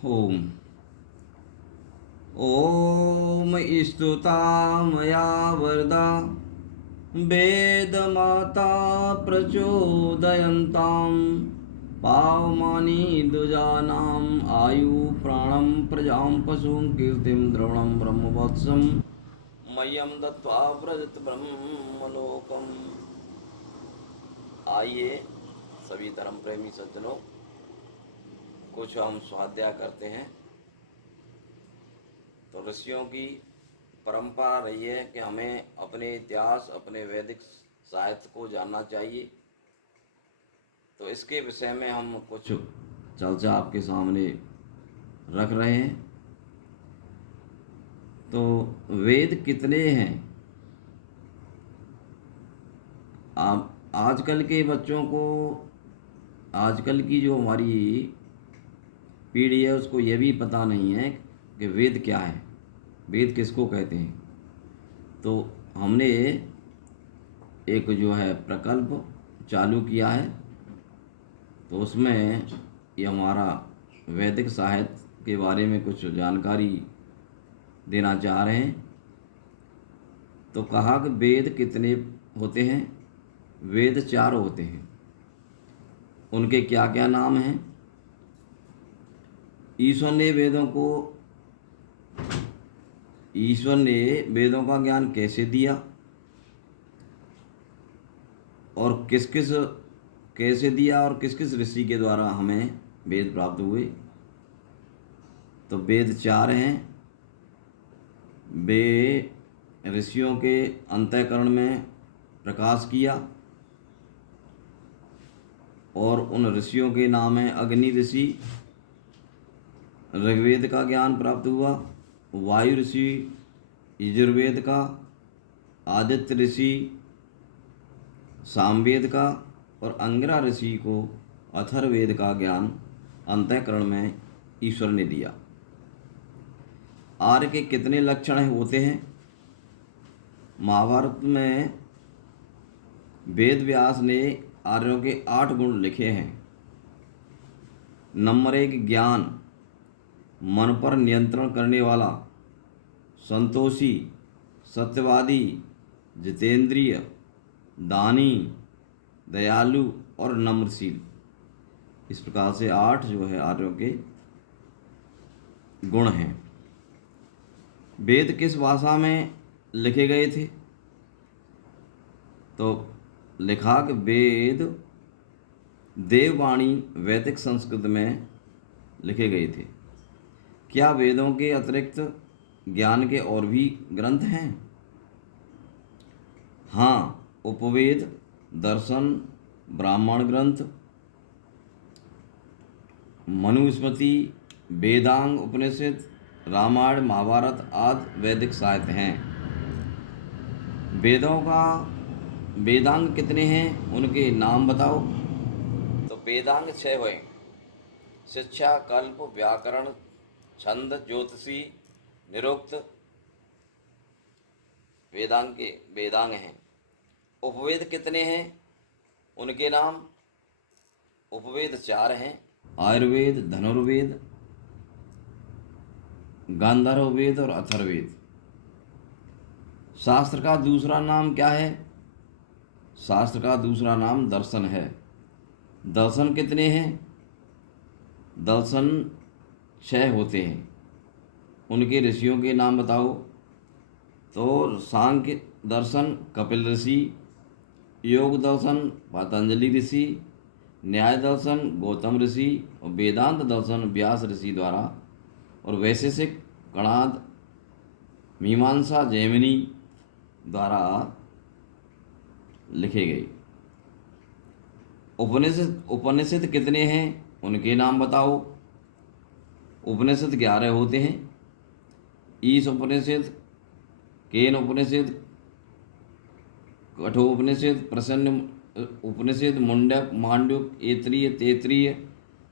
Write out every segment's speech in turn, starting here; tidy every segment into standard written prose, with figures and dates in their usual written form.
ओम ओम स्तुता मया वरदा वेदमाता प्रचोदयन्तां पावमानि दुजानाम् आयु प्राणं प्रजां पशुं कीर्तिं द्रवणं ब्रह्मवत्सं मह्यं दत्त्वा व्रजत ब्रह्मलोकम्। आइए सभी धर्म प्रेमी सज्जनों, कुछ हम स्वाध्याय करते हैं। तो ऋषियों की परंपरा रही है कि हमें अपने इतिहास, अपने वैदिक साहित्य को जानना चाहिए। तो इसके विषय में हम कुछ चर्चा आपके सामने रख रहे हैं। तो वेद कितने हैं? आप आजकल के बच्चों को, आजकल की जो हमारी पीढ़ी है उसको ये भी पता नहीं है कि वेद क्या है, वेद किसको कहते हैं। तो हमने एक जो है प्रकल्प चालू किया है, तो उसमें ये हमारा वैदिक साहित्य के बारे में कुछ जानकारी देना चाह रहे हैं। तो कहा कि वेद कितने होते हैं? वेद 4 होते हैं। उनके क्या क्या नाम हैं? ईश्वर ने वेदों का ज्ञान कैसे दिया और किस किस कैसे दिया और किस किस ऋषि के द्वारा हमें वेद प्राप्त हुए। तो वेद 4 हैं। वे ऋषियों के अंतःकरण में प्रकाश किया और उन ऋषियों के नाम हैं अग्नि ऋषि, ऋग्वेद का ज्ञान प्राप्त हुआ, वायु ऋषि यजुर्वेद का, आदित्य ऋषि सामवेद का और अंगिरा ऋषि को अथर्ववेद का ज्ञान अंतःकरण में ईश्वर ने दिया। आर्य के कितने लक्षण होते हैं? महाभारत में वेद व्यास ने आर्यों के 8 गुण लिखे हैं। नंबर 1 ज्ञान, मन पर नियंत्रण करने वाला, संतोषी, सत्यवादी, जितेंद्रिय, दानी, दयालु और नम्रशील। इस प्रकार से 8 जो है आर्यों के गुण हैं। वेद किस भाषा में लिखे गए थे? तो लिखा कि वेद देववाणी वैदिक संस्कृत में लिखे गए थे। क्या वेदों के अतिरिक्त ज्ञान के और भी ग्रंथ हैं? हाँ, उपवेद, दर्शन, ब्राह्मण ग्रंथ, मनुस्मृति, वेदांग उपनिषद, रामायण, महाभारत आदि वैदिक साहित्य हैं। वेदांग कितने हैं? उनके नाम बताओ। तो वेदांग 6 हुए: शिक्षा, कल्प, व्याकरण, छंद, ज्योतिषी, निरुक्त। वेदांग हैं। उपवेद कितने हैं? उनके नाम, उपवेद 4 हैं: आयुर्वेद, धनुर्वेद, गांधारवेद और अथर्ववेद। शास्त्र का दूसरा नाम क्या है? शास्त्र का दूसरा नाम दर्शन है। दर्शन कितने हैं? दर्शन 6 होते हैं। उनके ऋषियों के नाम बताओ। तो सांख्य दर्शन कपिल ऋषि, योग दर्शन पतंजलि ऋषि, न्याय दर्शन गौतम ऋषि और वेदांत दर्शन व्यास ऋषि द्वारा, और वैशेषिक कणाद मीमांसा जैमिनी द्वारा लिखे गए। उपनिषद कितने हैं? उनके नाम बताओ। उपनिषद 11 होते हैं: ईश उपनिषद, केन उपनिषद, कठोपनिषद, प्रसन्न उपनिषद, मुंडक, मांडुक, ऐतरेय, तैत्तिरीय,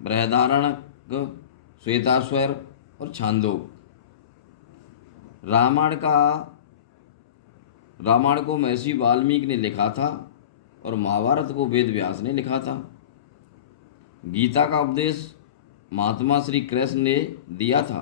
बृहदारण्यक, श्वेताश्वर और छांदोग। रामायण को महर्षि वाल्मीकि ने लिखा था और महाभारत को वेद व्यास ने लिखा था। गीता का उपदेश महात्मा श्री कृष्ण ने दिया था।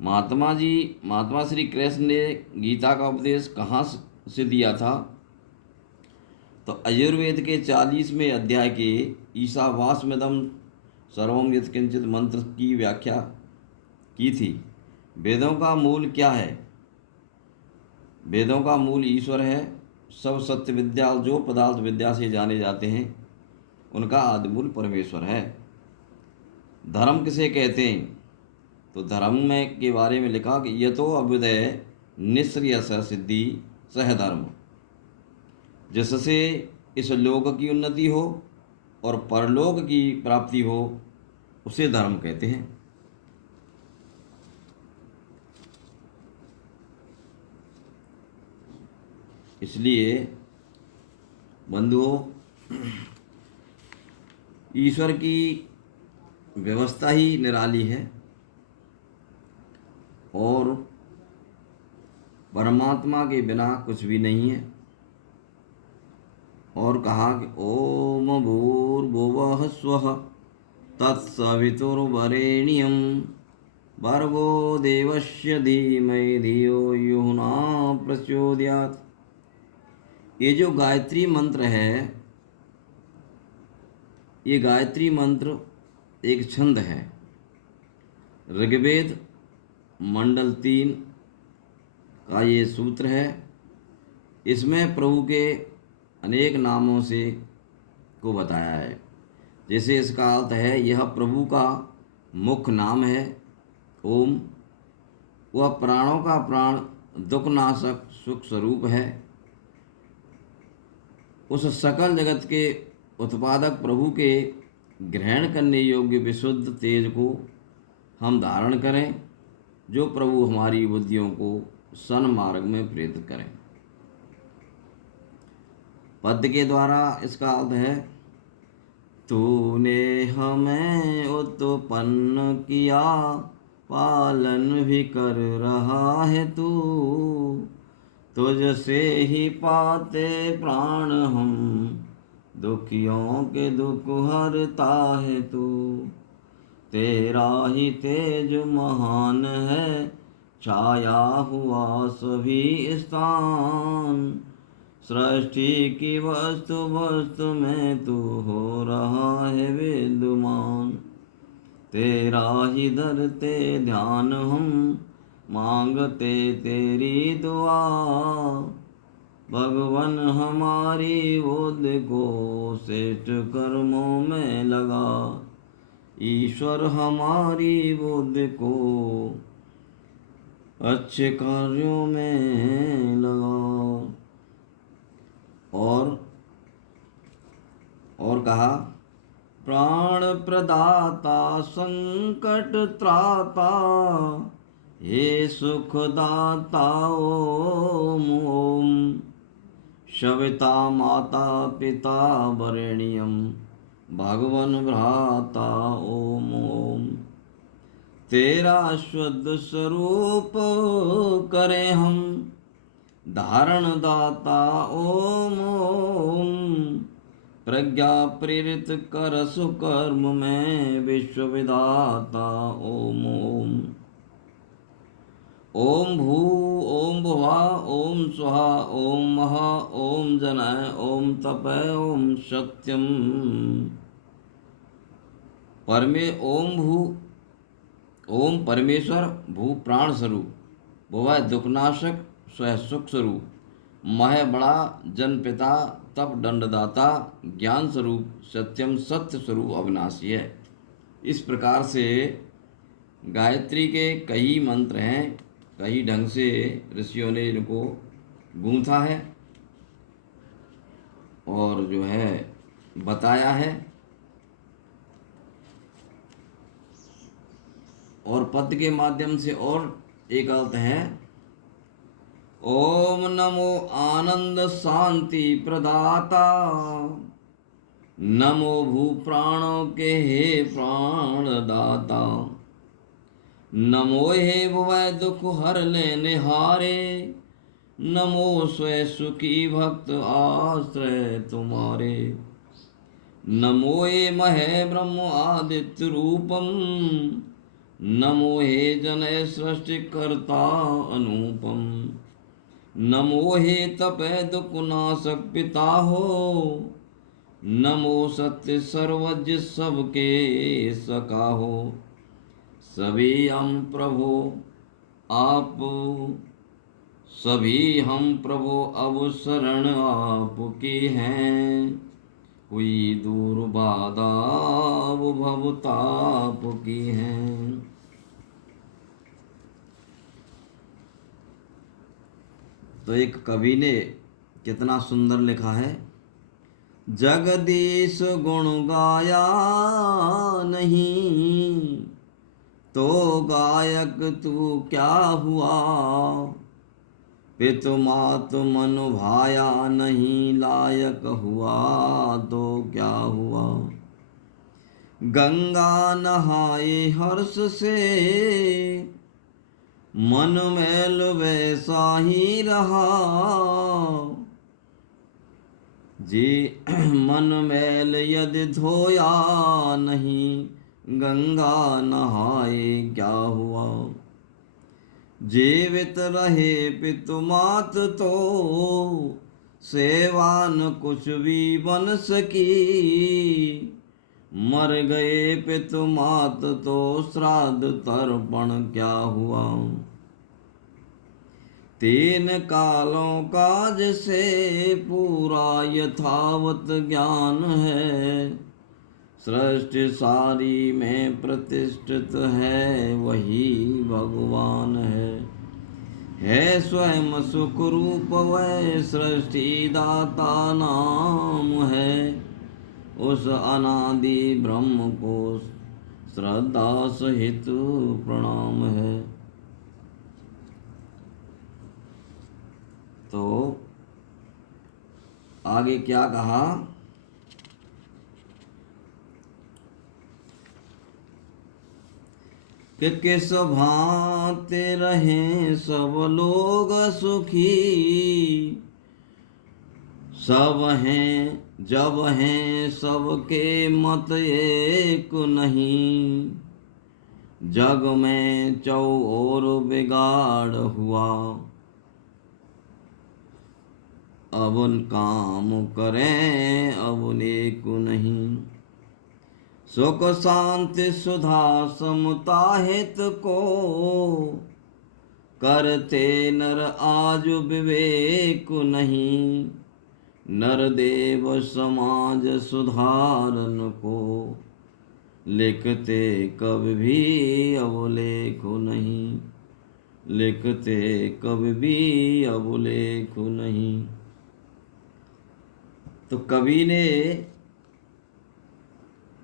महात्मा श्री कृष्ण ने गीता का उपदेश कहाँ से दिया था? तो आयुर्वेद के 40वें अध्याय के ईशावास्यमिदं सर्वं यत्किंचित मंत्र की व्याख्या की थी। वेदों का मूल क्या है? वेदों का मूल ईश्वर है। सब सत्य विद्या जो पदार्थ विद्या से जाने जाते हैं उनका आदिमूल परमेश्वर है। धर्म किसे कहते हैं? तो धर्म में के बारे में लिखा कि यतो अभ्युदय निःश्रेयस सिद्धि सह धर्म, जिससे इस लोक की उन्नति हो और परलोक की प्राप्ति हो उसे धर्म कहते हैं। इसलिए बंधुओं, ईश्वर की व्यवस्था ही निराली है और परमात्मा के बिना कुछ भी नहीं है। और कहा कि ओम भूर्भुवः स्वः तत्सवितुर्वरेण्यं भर्गो देवस्य धीमहि धियो यो न प्रचोदयात्। ये जो गायत्री मंत्र है, ये गायत्री मंत्र एक छंद है। ऋग्वेद मंडल 3 का ये सूत्र है। इसमें प्रभु के अनेक नामों से को बताया है। जैसे इसका अर्थ है, यह प्रभु का मुख्य नाम है ओम। वह प्राणों का प्राण, दुखनाशक सुख स्वरूप है। उस सकल जगत के उत्पादक प्रभु के ग्रहण करने योग्य विशुद्ध तेज को हम धारण करें, जो प्रभु हमारी बुद्धियों को सन्मार्ग में प्रेरित करें। पद के द्वारा इसका अर्थ है, तूने हमें उत्पन्न किया, पालन भी कर रहा है तू, तुझसे ही पाते प्राण हम, दुखियों के दुख हरता है तू। तेरा ही तेज महान है, छाया हुआ सभी स्थान, सृष्टि की वस्तु वस्तु में तू हो रहा है विद्यमान। तेरा ही धरते ध्यान हम, मांगते तेरी दुआ, भगवन हमारी बुद्धि को श्रेष्ठ कर्मों में लगा, ईश्वर हमारी बुद्धि को अच्छे कार्यों में लगा। और कहा, प्राण प्रदाता संकट त्राता, हे सुखदाता ओम ओम, सविता माता पिता वरेण्यम, भगवन भ्राता ओम ओम। तेरा शुद्ध स्वरूप करें हम, धारण दाता ओम ओम, प्रज्ञा प्रेरित कर सुकर्म में विश्व विधाता ओम ओम। ओम भू ओम भुवा ओम स्वाहा ओम महा ओम जनाय ओम तपय ओम सत्यम। ओम परमेश्वर भू प्राण स्वरूप, भुवा दुखनाशक स्वयं सुख स्वरूप, मह बड़ा जन पिता तप दंडदाता ज्ञान स्वरूप, सत्यम सत्य स्वरूप अविनाशी है। इस प्रकार से गायत्री के कई मंत्र हैं, कई ढंग से ऋषियों ने इनको गूंथा है और जो है बताया है। और पद के माध्यम से और एक अर्थ है, ओम नमो आनंद शांति प्रदाता, नमो भू प्राणों के हे प्राण दाता, नमो हे भुवै दुख हर लेने हारे, नमो स्वय सुखी भक्त आश्रय तुम्हारे। नमो हे महे ब्रह्म आदित्य रूपम, नमो हे जनय सृष्टिकर्ता अनुपम, नमो हे तपे दुकुनाशक पिता हो, नमो सत्य सर्वज्ञ सबके सका हो। सभी हम प्रभु आप, सभी हम प्रभु अब शरण आपकी हैं, कोई दूर बाधा वो भवताप की हैं। तो एक कवि ने कितना सुंदर लिखा है, जगदीश गुण गाया नहीं, तो गायक तू क्या हुआ, पितु मातु मन भाया नहीं, लायक हुआ तो क्या हुआ। गंगा नहाए हर्ष से, मन मैल वैसा ही रहा, जी मन मैल यदि धोया नहीं, गंगा नहाए क्या हुआ। जीवित रहे पितु मात तो, सेवा न कुछ भी बन सकी, मर गए पितु मात तो श्राद्ध तर्पण क्या हुआ। तीन कालों काज से पूरा यथावत ज्ञान है, सृष्टि सारी में प्रतिष्ठित है वही भगवान है स्वयं सुख रूप वह सृष्टि दाता नाम है, उस अनादि ब्रह्म को श्रद्धा सहित प्रणाम है। तो आगे क्या कहा, कि किस भांति रहें सब लोग सुखी, सब हैं जब हैं सबके मत एक नहीं, जग में चौओर बिगाड़ हुआ, अब काम करें अब नेक नहीं। सुख शांति सुधा समता हित को, करते नर आज विवेक नहीं, नर देव समाज सुधारन को, लिखते कभी भी अवलेख नहीं, लिखते कभी भी अवलेख नहीं। तो कवि ने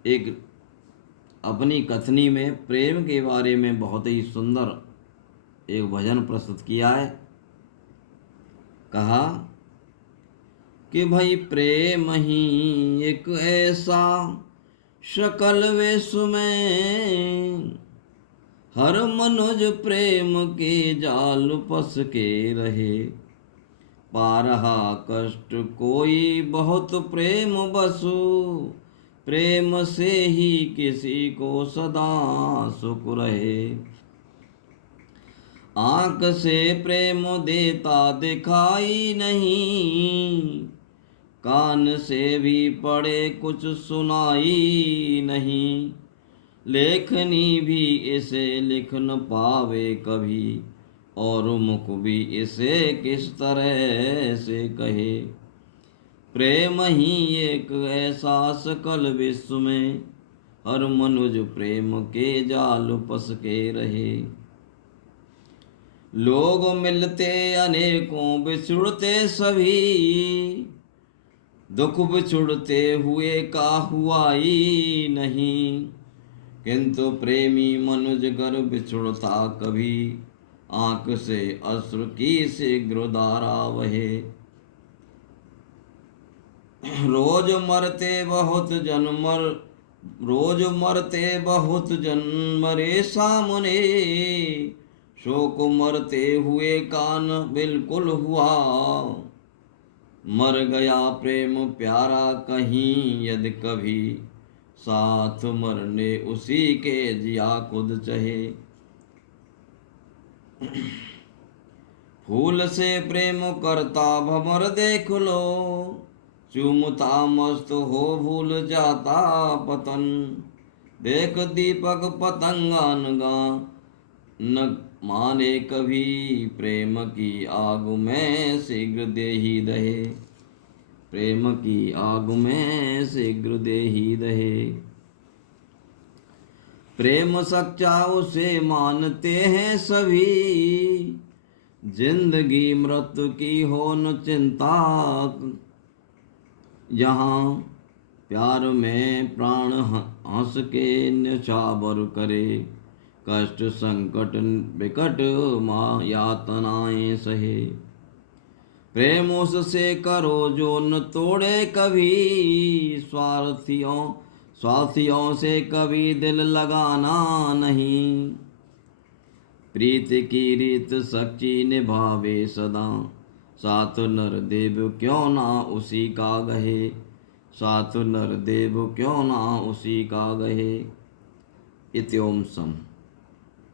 एक अपनी कथनी में प्रेम के बारे में बहुत ही सुंदर एक भजन प्रस्तुत किया है। कहा कि भाई प्रेम ही एक ऐसा शकल वेश में, हर मनुज प्रेम के जाल फंस के रहे, पारहा कष्ट कोई बहुत प्रेम बसु, प्रेम से ही किसी को सदा सुख रहे। आँख से प्रेम देता दिखाई नहीं, कान से भी पढ़े कुछ सुनाई नहीं, लेखनी भी इसे लिख न पावे कभी, और मुख भी इसे किस तरह से कहे। प्रेम ही एक ऐसा सकल विश्व में, हर मनुज प्रेम के जाल फंस के रहे। लोग मिलते अनेकों बिछुड़ते सभी, दुख बिछुड़ते हुए का हुआ ही नहीं, किंतु प्रेमी मनुज घर बिछुड़ता कभी, आँख से अश्रु की शीघ्र धारा वहे। रोज मरते बहुत जन मरे सामने, शोक मरते हुए कान बिल्कुल हुआ, मर गया प्रेम प्यारा कहीं यदि कभी, साथ मरने उसी के जिया खुद चहे। फूल से प्रेम करता भंवर देख लो, चूमता मस्त हो भूल जाता पतन। देख दीपक पतंगन गा न माने कभी, प्रेम की आग में शीघ्र दे ही दहे। प्रेम की आग में शीघ्र दे ही दहे। प्रेम सच्चा उसे मानते हैं सभी, जिंदगी मृत्यु की हो न चिंता। यहाँ प्यार में प्राण हंस के न्यौछावर करे, कष्ट संकट विकट माँ यातनाएं सहे। प्रेम उससे करो जो न तोड़े कभी, स्वार्थियों से कभी दिल लगाना नहीं। प्रीत की रीत सच्ची निभावे सदा, साथ नर देव क्यों ना उसी का गहे। साथ नर देव क्यों ना उसी का गहे। इति ओम सम।